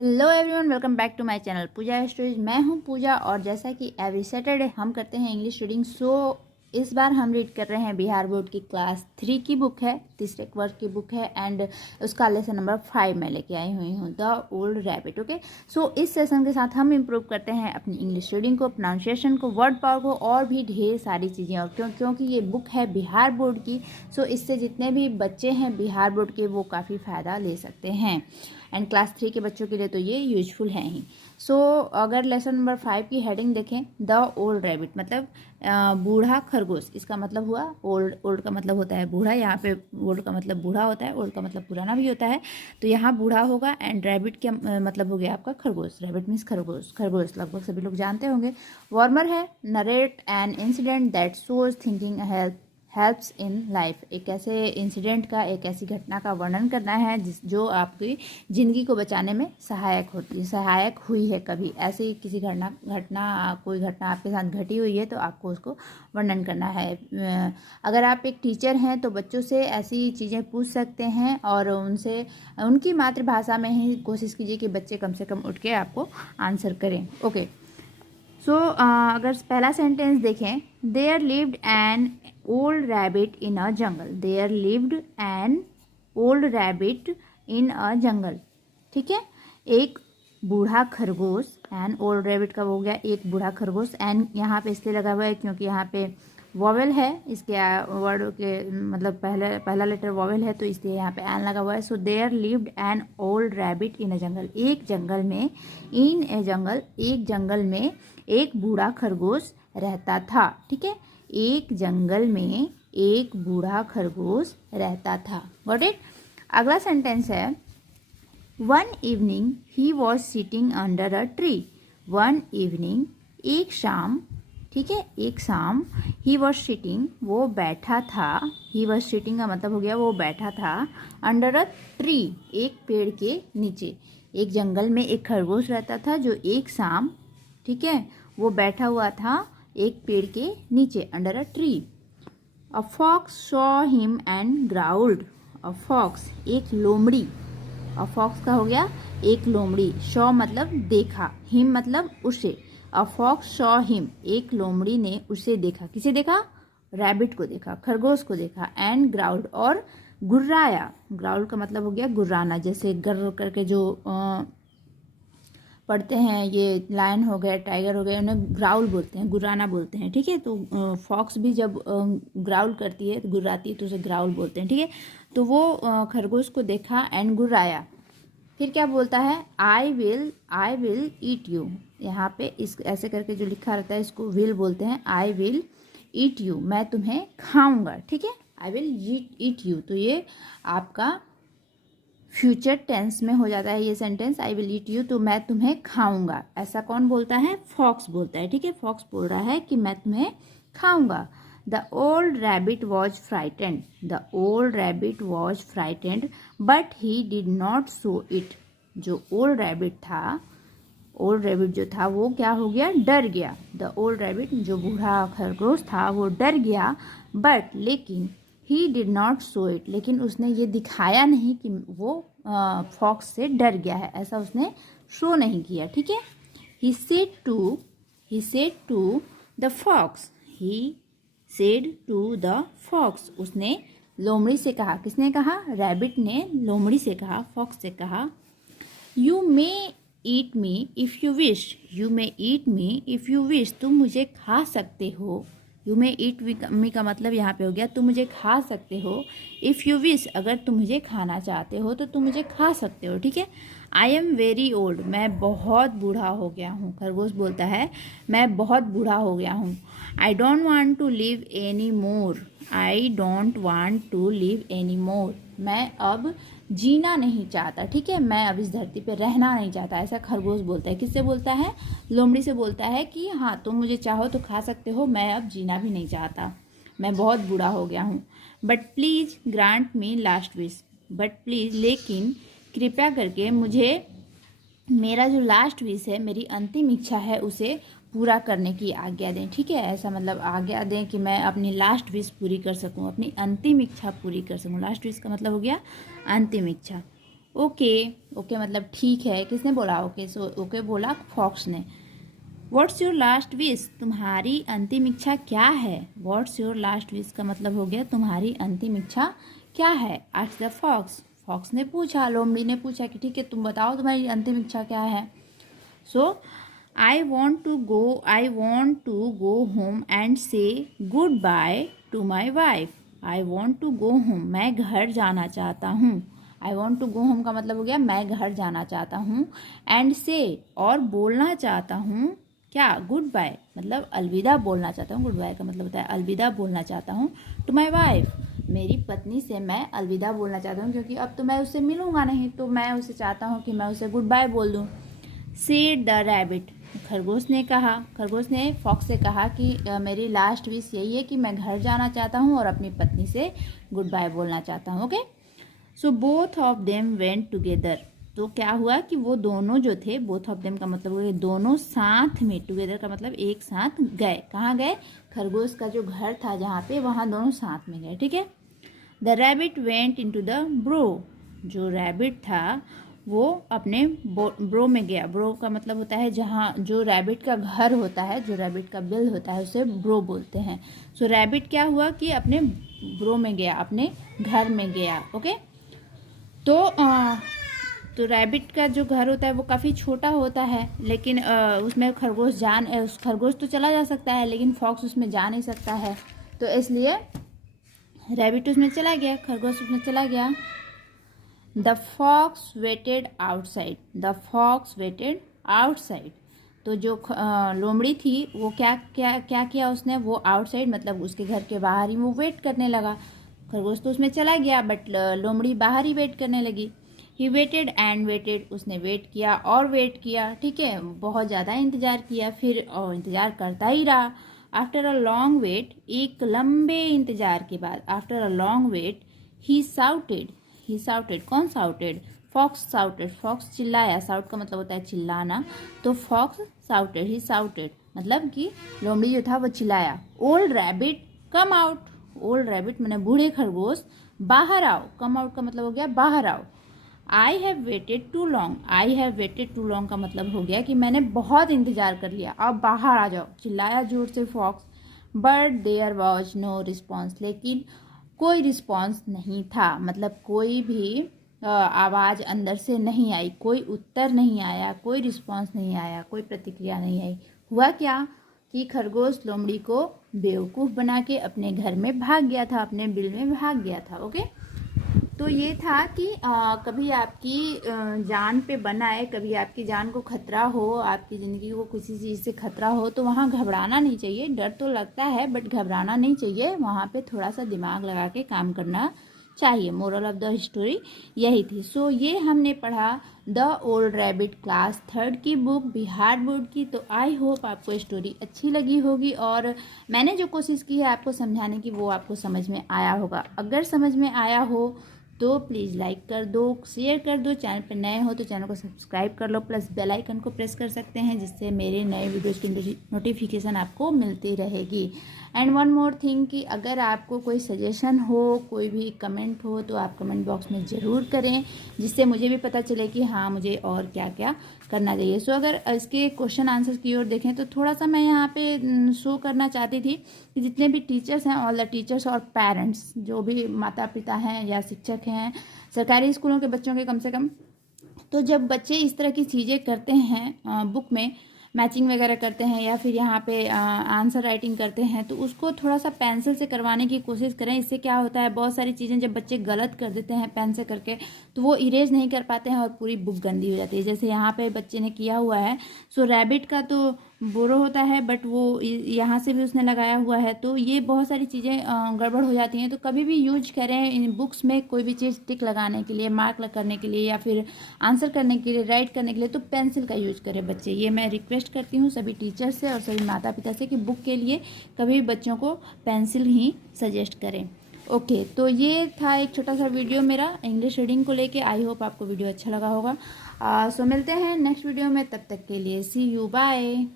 Hello everyone, welcome back to my channel Pooja stories. मैं हूं पूजा और जैसा कि एवरी सैटरडे हम करते हैं इंग्लिश रीडिंग। इस बार हम रीड कर रहे हैं बिहार बोर्ड की क्लास 3 की बुक है, तीसरे वर्ग की बुक है एंड उसका लेसन नंबर 5 मैं लेके आई हुई हूँ, द ओल्ड रैबिट। ओके, इस सेशन के साथ हम इम्प्रूव करते हैं अपनी इंग्लिश रीडिंग को, प्रोनाउंसिएशन को, वर्ड पावर को और भी ढेर सारी चीज़ें। और क्योंकि ये बुक है बिहार बोर्ड की, इससे जितने भी बच्चे हैं बिहार बोर्ड के वो काफ़ी फ़ायदा ले सकते हैं एंड क्लास 3 के बच्चों के लिए तो ये यूजफुल है ही। अगर लेसन नंबर 5 की हेडिंग देखें, द ओल्ड रैबिट मतलब बूढ़ा खरगोश। इसका मतलब हुआ ओल्ड का मतलब होता है बूढ़ा, यहाँ पे ओल्ड का मतलब बूढ़ा होता है, ओल्ड का मतलब पुराना भी होता है, तो यहाँ बूढ़ा होगा एंड रैबिट का मतलब हो गया आपका खरगोश। रैबिट मीन्स खरगोश, खरगोश लगभग सभी लोग जानते होंगे। वार्मर है, narrate an incident that shows thinking helps in life. एक ऐसे इंसिडेंट का, एक ऐसी घटना का वर्णन करना है जो आपकी ज़िंदगी को बचाने में सहायक हुई है। कभी ऐसी किसी कोई घटना आपके साथ घटी हुई है तो आपको उसको वर्णन करना है। अगर आप एक टीचर हैं तो बच्चों से ऐसी चीज़ें पूछ सकते हैं और उनसे उनकी मातृभाषा में ही कोशिश कीजिए कि बच्चे कम से कम उठ के आपको आंसर करें। ओके, अगर पहला सेंटेंस देखें, there lived an old rabbit in a jungle. There lived an old rabbit in a jungle. ठीक है, एक बूढ़ा खरगोश, एन ओल्ड रैबिट का हो गया एक बूढ़ा खरगोश। एन यहाँ पे इसलिए लगा हुआ है क्योंकि यहाँ पे वॉवेल है, इसके वर्ड के मतलब पहला लेटर वॉवेल है, तो इसलिए यहाँ पे एन लगा हुआ है। So there lived an old rabbit in a jungle. एक जंगल में, इन ए जंगल, एक जंगल में एक बूढ़ा खरगोश रहता था। ठीक है, एक जंगल में एक बूढ़ा खरगोश रहता था। Got it. अगला सेंटेंस है, one evening he was sitting under a tree. One evening, एक शाम, ठीक है, एक शाम, ही वॉज सिटिंग, वो बैठा था। ही वॉज सिटिंग का मतलब हो गया वो बैठा था, अंडर अ ट्री, एक पेड़ के नीचे। एक जंगल में एक खरगोश रहता था जो एक शाम, ठीक है, वो बैठा हुआ था एक पेड़ के नीचे, under a tree. A fox saw him and growled. A fox, एक लोमड़ी। अ फॉक्स का हो गया एक लोमड़ी। शॉ मतलब देखा, हिम मतलब उसे। अ फॉक्स सॉ हिम, एक लोमड़ी ने उसे देखा। किसे देखा? रैबिट को देखा, खरगोश को देखा। एंड ग्राउल्ड, और गुर्राया। ग्राउल्ड का मतलब हो गया गुर्राना, जैसे गर्र करके जो पढ़ते हैं, ये लायन हो गया, टाइगर हो गया, उन्हें ग्राउल बोलते हैं, गुर्राना बोलते हैं। ठीक है, तो फॉक्स भी जब ग्राउल करती है, गुर्राती है, तो उसे ग्राउल बोलते हैं। ठीक है, तो वो खरगोश को देखा एंड गुर्राया। फिर क्या बोलता है? I will eat you. यहाँ पे इस ऐसे करके जो लिखा रहता है इसको विल बोलते हैं। आई विल ईट यू, मैं तुम्हें खाऊंगा। ठीक है, आई विल ईट यू, तो ये आपका फ्यूचर टेंस में हो जाता है ये sentence, I will eat you, तो मैं तुम्हें खाऊंगा। ऐसा कौन बोलता है? फॉक्स बोलता है। ठीक है, फॉक्स बोल रहा है कि मैं तुम्हें खाऊंगा। The old rabbit was frightened. The old rabbit was frightened but he did not show it. जो ओल्ड रैबिट था, ओल्ड रैबिट जो था वो क्या हो गया? डर गया। द ओल्ड रैबिट, जो बूढ़ा खरगोश था, वो डर गया, बट लेकिन he did not show it, लेकिन उसने ये दिखाया नहीं कि वो फॉक्स से डर गया है, ऐसा उसने शो नहीं किया। ठीक है, he said to the fox. He said to the fox, उसने लोमड़ी से कहा। किसने कहा? रैबिट ने लोमड़ी से कहा, फॉक्स से कहा, you may eat me if you wish. You may eat me if you wish, तुम मुझे खा सकते हो। यू मे ईट मी का मतलब यहाँ पे हो गया तुम मुझे खा सकते हो। इफ़ यू विश, अगर तुम मुझे खाना चाहते हो तो तुम मुझे खा सकते हो। ठीक है, आई एम वेरी ओल्ड, मैं बहुत बूढ़ा हो गया हूँ। खरगोश बोलता है मैं बहुत बूढ़ा हो गया हूँ। I don't want to live any more. I don't want to live any more, मैं अब जीना नहीं चाहता। ठीक है, मैं अब इस धरती पे रहना नहीं चाहता, ऐसा खरगोश बोलता है। किससे बोलता है? लोमड़ी से बोलता है कि हाँ तुम मुझे चाहो तो खा सकते हो, मैं अब जीना भी नहीं चाहता, मैं बहुत बूढ़ा हो गया हूँ। But please grant me last wish. But please, लेकिन कृपया करके मुझे मेरा जो लास्ट विश है, मेरी अंतिम इच्छा है, उसे पूरा करने की आज्ञा दें। ठीक है, ऐसा मतलब आज्ञा दें कि मैं अपनी लास्ट विश पूरी कर सकूं, अपनी अंतिम इच्छा पूरी कर सकूं। लास्ट विश का मतलब हो गया अंतिम इच्छा। ओके, ओके मतलब ठीक है। किसने बोला ओके? सो ओके बोला फॉक्स ने। व्हाट्स योर लास्ट विश, तुम्हारी अंतिम इच्छा क्या है? व्हाट्स योर लास्ट विश का मतलब हो गया तुम्हारी अंतिम इच्छा क्या है? आस्क्ड द फॉक्स, फॉक्स ने पूछा, लोमड़ी ने पूछा कि ठीक है तुम बताओ तुम्हारी अंतिम इच्छा क्या है। So I want to go home and say goodbye to my wife. I want to go home, मैं घर जाना चाहता हूँ। I want to go home का मतलब हो गया मैं घर जाना चाहता हूँ। एंड से, और बोलना चाहता हूँ क्या? गुड बाय मतलब अलविदा बोलना चाहता हूँ। गुड बाय का मतलब होता है अलविदा बोलना चाहता हूँ। टू माई वाइफ, मेरी पत्नी से मैं अलविदा बोलना चाहता हूँ, क्योंकि अब तो मैं उससे मिलूंगा नहीं, तो मैं उसे चाहता हूँ कि मैं उसे गुड बाय बोल दूँ। सेड द रैबिट, खरगोश ने कहा, खरगोश ने फॉक्स से कहा कि मेरी लास्ट विश यही है कि मैं घर जाना चाहता हूँ और अपनी पत्नी से गुड बाय बोलना चाहता हूँ। Okay, so both of them went together, तो क्या हुआ कि वो दोनों जो थे, बोथ ऑफ देम का मतलब हुआ दोनों साथ में, टुगेदर का मतलब एक साथ गए। कहाँ गए? खरगोश का जो घर था जहाँ पे, वहाँ दोनों साथ में गए। ठीक है। The rabbit went into the bro, जो रैबिट था वो अपने ब्रो में गया। ब्रो का मतलब होता है जहाँ जो रैबिट का घर होता है, जो रैबिट का बिल होता है उसे ब्रो बोलते हैं। सो रैबिट क्या हुआ कि अपने ब्रो में गया, अपने घर में गया। ओके, तो रैबिट का जो घर होता है वो काफ़ी छोटा होता है, लेकिन उसमें खरगोश तो चला जा सकता है, लेकिन फॉक्स उसमें जा नहीं सकता है, तो इसलिए रैबिट उसमें चला गया, खरगोश उसमें चला गया। The fox waited outside, the fox waited outside, तो जो लोमड़ी थी वो क्या क्या क्या किया उसने? वो आउटसाइड मतलब उसके घर के बाहर ही वो वेट करने लगा। खरगोश तो उसमें चला गया, बट लोमड़ी बाहर ही वेट करने लगी। ही वेटेड एंड वेटेड, उसने वेट किया और वेट किया। ठीक है, बहुत ज़्यादा इंतज़ार किया, फिर और इंतज़ार करता ही रहा। आफ्टर अ लॉन्ग वेट, एक लंबे इंतज़ार के बाद, after a long wait, he shouted, he shouted, कौन साउटेड? फॉक्स साउटेड, फॉक्स चिल्लाया। साउट का मतलब होता है चिल्लाना, तो फॉक्स साउटेड, ही साउटेड मतलब कि लोमड़ी जो था वो चिल्लाया, old rabbit come out. Old rabbit मैंने बूढ़े खरगोश बाहर आओ। कम आउट का मतलब हो गया बाहर आओ। I have waited too long, I have waited too long का मतलब हो गया कि मैंने बहुत इंतजार कर लिया, अब बाहर आ जाओ, चिल्लाया जोर से fox. But there was no response, लेकिन कोई रिस्पॉन्स नहीं था, मतलब कोई भी आवाज़ अंदर से नहीं आई, कोई उत्तर नहीं आया, कोई रिस्पॉन्स नहीं आया, कोई प्रतिक्रिया नहीं आई। हुआ क्या कि खरगोश लोमड़ी को बेवकूफ़ बना के अपने घर में भाग गया था, अपने बिल में भाग गया था। ओके, तो ये था कि कभी आपकी जान पे बनाए, कभी आपकी जान को खतरा हो, आपकी ज़िंदगी को किसी चीज़ से खतरा हो, तो वहाँ घबराना नहीं चाहिए। डर तो लगता है बट घबराना नहीं चाहिए, वहाँ पे थोड़ा सा दिमाग लगा के काम करना चाहिए। मोरल ऑफ द स्टोरी यही थी। सो ये हमने पढ़ा द ओल्ड रैबिट क्लास 3 की बुक बिहार बोर्ड की। तो आई होप आपको स्टोरी अच्छी लगी होगी और मैंने जो कोशिश की है आपको समझाने की वो आपको समझ में आया होगा। अगर समझ में आया हो तो प्लीज़ लाइक कर दो, शेयर कर दो। चैनल पर नए हो तो चैनल को सब्सक्राइब कर लो, प्लस बेल आइकन को प्रेस कर सकते हैं, जिससे मेरे नए वीडियोज़ की नोटिफिकेशन आपको मिलती रहेगी। एंड वन मोर थिंग कि अगर आपको कोई सजेशन हो, कोई भी कमेंट हो, तो आप कमेंट बॉक्स में ज़रूर करें, जिससे मुझे भी पता चले कि हाँ मुझे और क्या क्या करना चाहिए। सो अगर इसके क्वेश्चन आंसर्स की ओर देखें तो थोड़ा सा मैं यहाँ पे शो करना चाहती थी कि जितने भी टीचर्स हैं, ऑल द टीचर्स और पेरेंट्स, जो भी माता पिता हैं या शिक्षक हैं सरकारी स्कूलों के बच्चों के, कम से कम तो जब बच्चे इस तरह की चीज़ें करते हैं, बुक में मैचिंग वगैरह करते हैं या फिर यहाँ पे आंसर राइटिंग करते हैं, तो उसको थोड़ा सा पेंसिल से करवाने की कोशिश करें। इससे क्या होता है, बहुत सारी चीज़ें जब बच्चे गलत कर देते हैं पेन से करके, तो वो इरेज नहीं कर पाते हैं और पूरी बुक गंदी हो जाती है। जैसे यहाँ पे बच्चे ने किया हुआ है। सो रैबिट का तो बोरो होता है, बट वो यहाँ से भी उसने लगाया हुआ है, तो ये बहुत सारी चीज़ें गड़बड़ हो जाती हैं। तो कभी भी यूज करें इन बुक्स में कोई भी चीज़ टिक लगाने के लिए, मार्क करने के लिए या फिर आंसर करने के लिए, राइट करने के लिए, तो पेंसिल का यूज करें बच्चे। ये मैं रिक्वेस्ट करती हूँ सभी टीचर से और सभी माता पिता से कि बुक के लिए कभी भी बच्चों को पेंसिल ही सजेस्ट करें। ओके, तो ये था एक छोटा सा वीडियो मेरा इंग्लिश रीडिंग को लेके। आई होप आपको वीडियो अच्छा लगा होगा। सो मिलते हैं नेक्स्ट वीडियो में, तब तक के लिए सी यू, बाय।